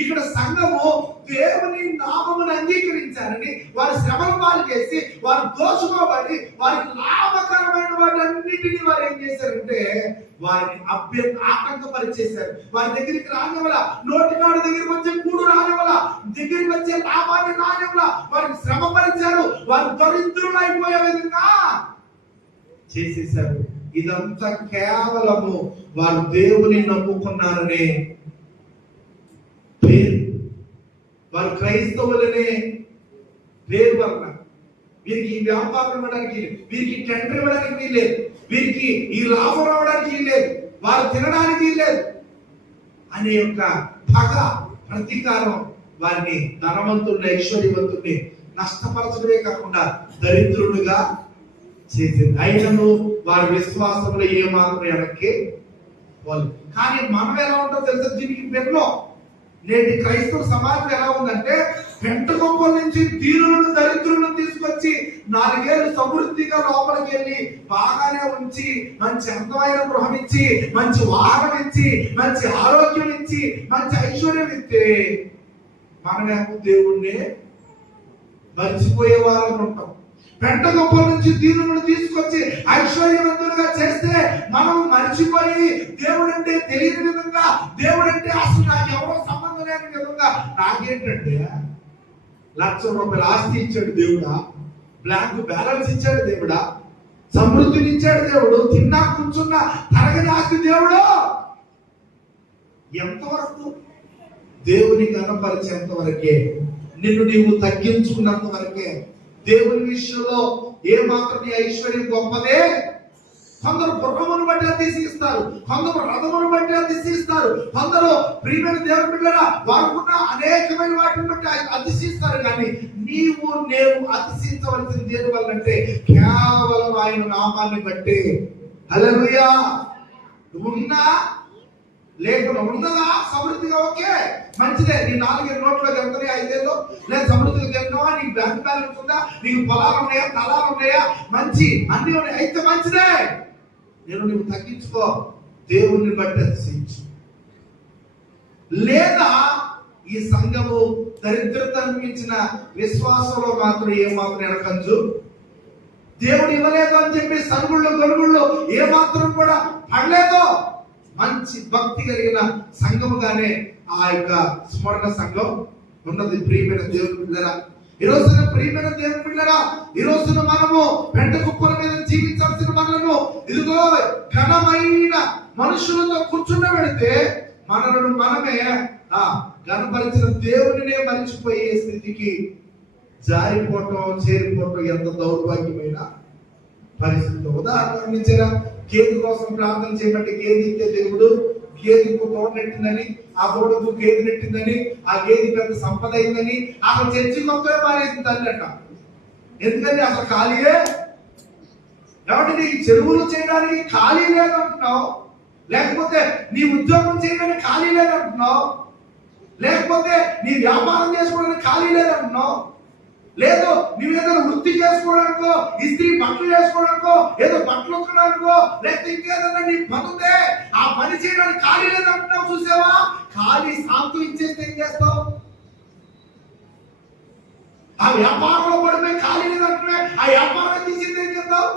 ఇక్కడ సంఘము దేవుని నామమును అంగీకరించారని వారి శ్రమల పాలు చేసి వారు దోచుకోబడి వారికి లాభకరమైన వాటన్నిటిని వారు ఏం చేశారంటే వారిని ఆటంకపరిచేశారు. వారి దగ్గరికి రానివల, నోటికాడు దగ్గరికి వచ్చే కూడు రానివల, దగ్గరికి వచ్చే లాభాన్ని రానివల వారికి శ్రమ పరిచారు. వారు దరిద్రులు అయిపోయే విధంగా చేసేశారు. ఇదంతా కేవలము వారు దేవుని నమ్ముకున్నారనే పేరు, వారు క్రైస్తవులనే పేరు వలన వీరికి ఈ వ్యాపారం ఇవ్వడానికి, వీరికి టెండర్ ఇవ్వడానికి వీల్లేదు, వీరికి ఈ లాభం రావడానికి వీల్లేదు, వారు తినడానికి వీల్లేదు అనే యొక్క పగ, ప్రతీకారం వారిని ధనవంతుల్ని, ఐశ్వర్యవంతుల్ని నష్టపరచడమే కాకుండా దరిద్రులుగా చేసింది. అయినను వారి విశ్వాసంలో ఏమాత్రం వెనక్కి వాళ్ళు. కానీ మనం ఎలా ఉంటుందో తెలుసా? దీనికి భిన్నం. నేటి క్రైస్తవ సమాజం ఎలా ఉందంటే, పెంట గొప్పల నుంచి దీనులను, దరిద్రులను తీసుకొచ్చి 4 ఏళ్ళు సమృద్ధిగా లోపలికి వెళ్ళి బాగానే ఉంచి, మంచి అందమైన గృహం ఇచ్చి, మంచి వాహనం ఇచ్చి, మంచి ఆరోగ్యం ఇచ్చి, మంచి ఐశ్వర్యం ఇస్తే మనమేమో దేవుణ్ణి మర్చిపోయే వారు ఉంటాం. పెంట గొప్పల నుంచి దీనులను తీసుకొచ్చి ఐశ్వర్యవంతులుగా చేస్తే మనం మర్చిపోయి దేవుడంటే తెలియని విధంగా, దేవుడంటే అసలు నాకు ఎవరో సంబంధం లేని విధంగా, నాకేంటంటే ₹1,00,000 ఆస్తి ఇచ్చాడు దేవుడా, బ్లాంక్ బ్యాలెన్స్ ఇచ్చాడు దేవుడా, సమృద్ధిని ఇచ్చాడు దేవుడు, తిన్నా కూర్చున్నా తరగని ఆస్తి దేవుడు. ఎంతవరకు? దేవుని కనపరిచేంత వరకే, నిన్ను నీవు తగ్గించుకున్నంత వరకే. దేవుని విషయంలో ఏ మాత్రం నీ ఐశ్వర్యం గొప్పదే. కొందరు గుర్రమును బట్టి అతిశయిస్తారు, కొందరు రథమును బట్టి అతిశయిస్తారు, కొందరు ప్రియమైన దేవుని బిడ్డలారా వారుకున్న అనేకమైన వాటిని బట్టి అతిశయిస్తారు. కానీ నీవు నేను అతిశయించవలసింది దేని వల్ల అంటే కేవలం ఆయన నామాన్ని బట్టి. హల్లెలూయా. ఉన్నా లేకుండా ఉన్నదా సమృద్ధిగా ఓకే మంచిదే. నీ 4 నోట్లోకి వెళ్తున్నాయా, 5 ఏళ్ళు లేదా సమృద్ధిగా వెళ్తున్నావా, నీకు బ్యాంక్ బ్యాలెన్స్ ఉందా, నీకు పొలాలు ఉన్నాయా, తలాలు ఉన్నాయా, మంచి అన్ని ఉన్నాయి, అయితే మంచిదే. నువ్వు తగ్గించుకో, దేవుని బట్టి అతిశయించు. లేదా ఈ సంఘము దరిద్రత అనిపించిన విశ్వాసంలో మాత్రం ఏమాత్రం ఎనకంచు, దేవుడు ఇవ్వలేదు అని చెప్పి సరుగుళ్ళు గొడుగుళ్ళు ఏమాత్రం కూడా పడలేదు. మంచి భక్తి కలిగిన సంఘముగానే ఆ యొక్క స్మరణ సంఘం ఉన్నది. ప్రియమైన దేవుని బిడ్డలారా, ఈ రోజున ప్రియమైన దేవుని బిడ్డలారా, ఈ రోజున మనము పెంట కుప్పల మీద జీవించాల్సిన మనలను ఇదిగో ఘనమైన మనుషులతో కూర్చుండబెడితే మనలను మనమే ఘనపరిచిన దేవునినే మరిచిపోయే స్థితికి జారిపోవటం, చేరిపోవటం ఎంత దౌర్భాగ్యమైన పరిస్థితి. ఉదాహరణ గమనించారా? గేదె కోసం ప్రార్థన చేయబట్టి గేదె ఇస్తే దేవుడు గేదెకు తోట నెట్టిందని, ఆ తోటకు గేదె నెట్టిందని, ఆ గేదె పెద్ద సంపద అయిందని అసలు చర్చి మొత్తమే మారేసింది తల్లిట. ఎందుకంటే అసలు ఖాళీయే. కాబట్టి నీకు చెరువులు చేయడానికి ఖాళీ లేదంటున్నావు, లేకపోతే నీ ఉద్యోగం చేయడానికి ఖాళీ లేదంటున్నావు, లేకపోతే నీ వ్యాపారం చేసుకోవడానికి ఖాళీ లేదంటున్నావు, లేదు నువ్వు ఏదైనా వృత్తి చేసుకోవడానికో, ఇస్త్రీ బట్టలు వేసుకోవడానికో, ఏదో బట్టలు ఉతకడానికో, లేకపోతే ఇంకేదన్నా నీ పని ఉందే ఆ పని చేయడానికి ఖాళీ లేదంటున్నావు. చూసావా? ఖాళీ సాంతం ఇచ్చేస్తే ఏం చేస్తావు? ఆ వ్యాపారంలో పడిపోయి ఖాళీ లేదంటున్నా, ఆ వ్యాపారం తీసేస్తే ఏం చేస్తావు?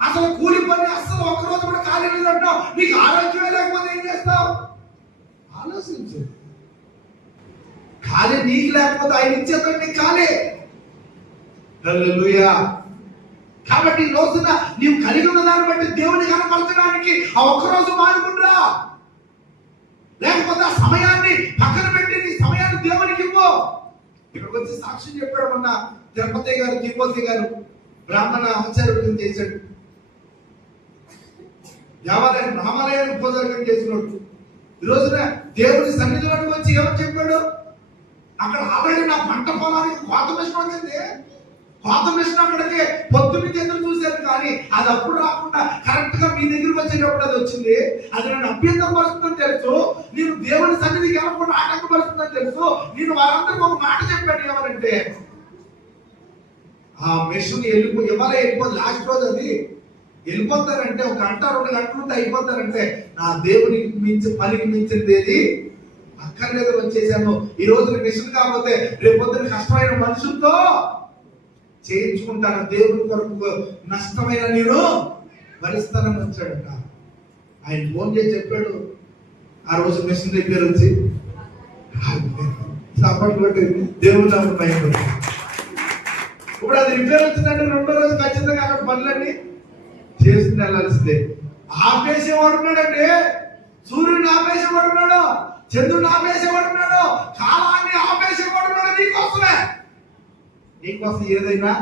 అసలు కూలి పని అసలు ఒక్కరోజు కూడా ఖాళీ లేదంటున్నావు, నీకు ఆరోగ్యమే లేకపోతే ఏం చేస్తావు? ఆలోచించు. ఖాళీ నీకు లేకపోతే ఆయన ఇచ్చేస్తాడు, నీకు ఖాళీ. హల్లెలూయా. కాబట్టి ఈ రోజున నీవు కలిగి ఉన్న దాన్ని బట్టి దేవుని కనపరచడానికి ఆ ఒక్కరోజు మానుకుంటా, లేకపోతే ఆ సమయాన్ని పక్కన పెట్టి నీ సమయాన్ని దేవునికి ఇవ్వు. ఇక్కడికి వచ్చి సాక్ష్యం చెప్పాడు మొన్న తిరుపతి గారు బ్రాహ్మణ ఆచార్యుడు చేశాడు. రామాలయాన్ని ఉపయోగం చేసినట్టు ఈ రోజున దేవుని సన్నిధిలోకి వచ్చి ఏమని చెప్పాడు? అక్కడ ఆల్రెడీ నా పంట పొలానికి కోత మిషన్ వచ్చింది. కోత మిషన్ అక్కడికి పొద్దున్నకి ఎదురు చూశారు, కానీ అది అప్పుడు రాకుండా కరెక్ట్ గా మీ దగ్గరికి వచ్చేటప్పుడు అది వచ్చింది. అది నన్ను అభ్యంతరపరుస్తుందని తెలుసు, నేను దేవుని సన్నిధికి వెళ్ళకుండా ఆటంకపరుస్తుందని తెలుసు. నేను వారందరికీ ఒక మాట చెప్పాను, ఏమనంటే ఆ మిషన్ వెళ్ళిపోదు, లాస్ట్ రోజు అది వెళ్ళిపోతారంటే 1 గంట 2 గంటల నుండి అయిపోతారంటే నా దేవునికి మించి పనికి మించింది ఏది అక్కర్లేదు వచ్చేసాను. ఈ రోజున మిషన్ కాకపోతే రేపు పొద్దున కష్టమైన మనుషులతో చేయించుకుంటాను. దేవుని కొరకు నష్టమైన నేను భరిస్తానని వచ్చాడట. ఆయన ఫోన్ చేసి చెప్పాడు. ఆ రోజు మిషన్ రిపేర్ వచ్చి సపోర్ట్ కొట్టి దేవుని నామమున మహిమ. ఇప్పుడు అది రిపేర్ వచ్చిందంటే రెండో రోజు ఖచ్చితంగా అక్కడ పనులన్నీ చేసుకుని వెళ్ళాల్సిందే. ఆపేసేవాడు ఉన్నాడండి. సూర్యుడిని ఆపేసేవాడు ఉన్నాడు, చంద్రుడిని ఆపేసేవాడు ఉన్నాడు, కాలాన్ని ఆపేసేవాడు ఉన్నాడు. నీకోసం ఏదైనా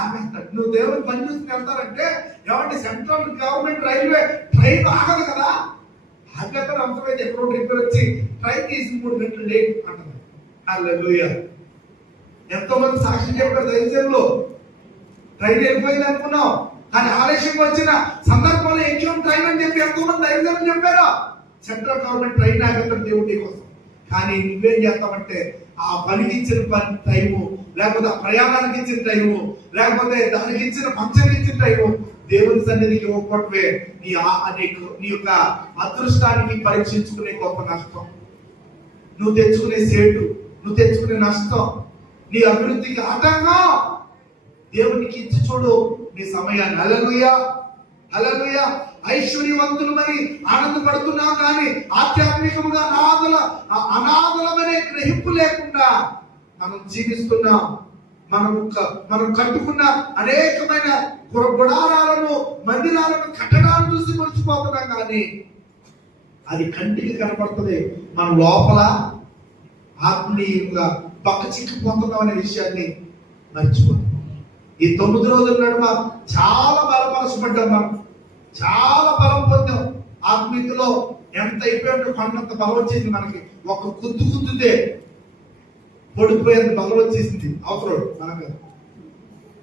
ఆపేస్తాడు. నువ్వు దేవుని పని చూసుకుని వెళ్తారంటే ఏమంటే సెంట్రల్ గవర్నమెంట్ రైల్వే ట్రైన్ ఆగదు కదా, ఆపేస్తారు. అవసరమైతే ఎక్కడో రిపేర్ వచ్చి ట్రైన్ తీసి 3 గంటలు లేట్ అంటారు. హల్లెలూయా. ఎంతో మంది సాక్షి చెప్పారు దైవజనులు. ట్రైన్ వెళ్ళిపోయింది అనుకున్నాం, కానీ ఆలస్యంగా వచ్చిన సందర్భంలో ఎక్కిన ట్రైన్ అని చెప్పి ఎంతో మంది దైవజనులు చెప్పారు. సెంట్రల్ గవర్నమెంట్ ట్రైన్ ఆగేస్తారు దేవుడి కోసం. కానీ నువ్వేం చేస్తామంటే ఆ పనికి ఇచ్చిన టైము, లేకపోతే ఆ ప్రయాణానికి ఇచ్చిన టైము, లేకపోతే దానికి ఇచ్చిన ఫంక్షన్ ఇచ్చిన టైము దేవుని సన్నిధికి ఇవ్వకపోవటమే నీ యొక్క అదృష్టానికి పరీక్షించుకునే గొప్ప నష్టం. నువ్వు తెచ్చుకునే సేటు, నువ్వు తెచ్చుకునే నష్టం, నీ అభివృద్ధికి ఆటంకం. దేవునికి ఇచ్చి చూడు నీ సమయాన్ని. హల్లెలూయా, హల్లెలూయా. ఐశ్వర్యవంతులు మరి ఆనందపడుతున్నాం, కానీ ఆధ్యాత్మికంగా అనాథలమనే గ్రహింపు లేకుండా మనం జీవిస్తున్నాం. మనం కట్టుకున్న అనేకమైన గుడారాలను, మందిరాలను, కట్టడాలను చూసి మర్చిపోతున్నాం. కానీ అది కంటికి కనపడుతుంది, మన లోపల ఆత్మీయంగా పక్క చిక్కిపోతున్నాం అనే విషయాన్ని మర్చిపోతాం. ఈ 9 రోజుల నడుమ చాలా బలపరచబడ్డాం, మనం చాలా బలం పొందాం. ఆత్మీయతలో ఎంత అయిపోయిందో కొండంత బలం వచ్చేసింది మనకి. ఒక గుద్దుతే పడిపోయేంత బలం వచ్చేసింది అవసరం మనకు.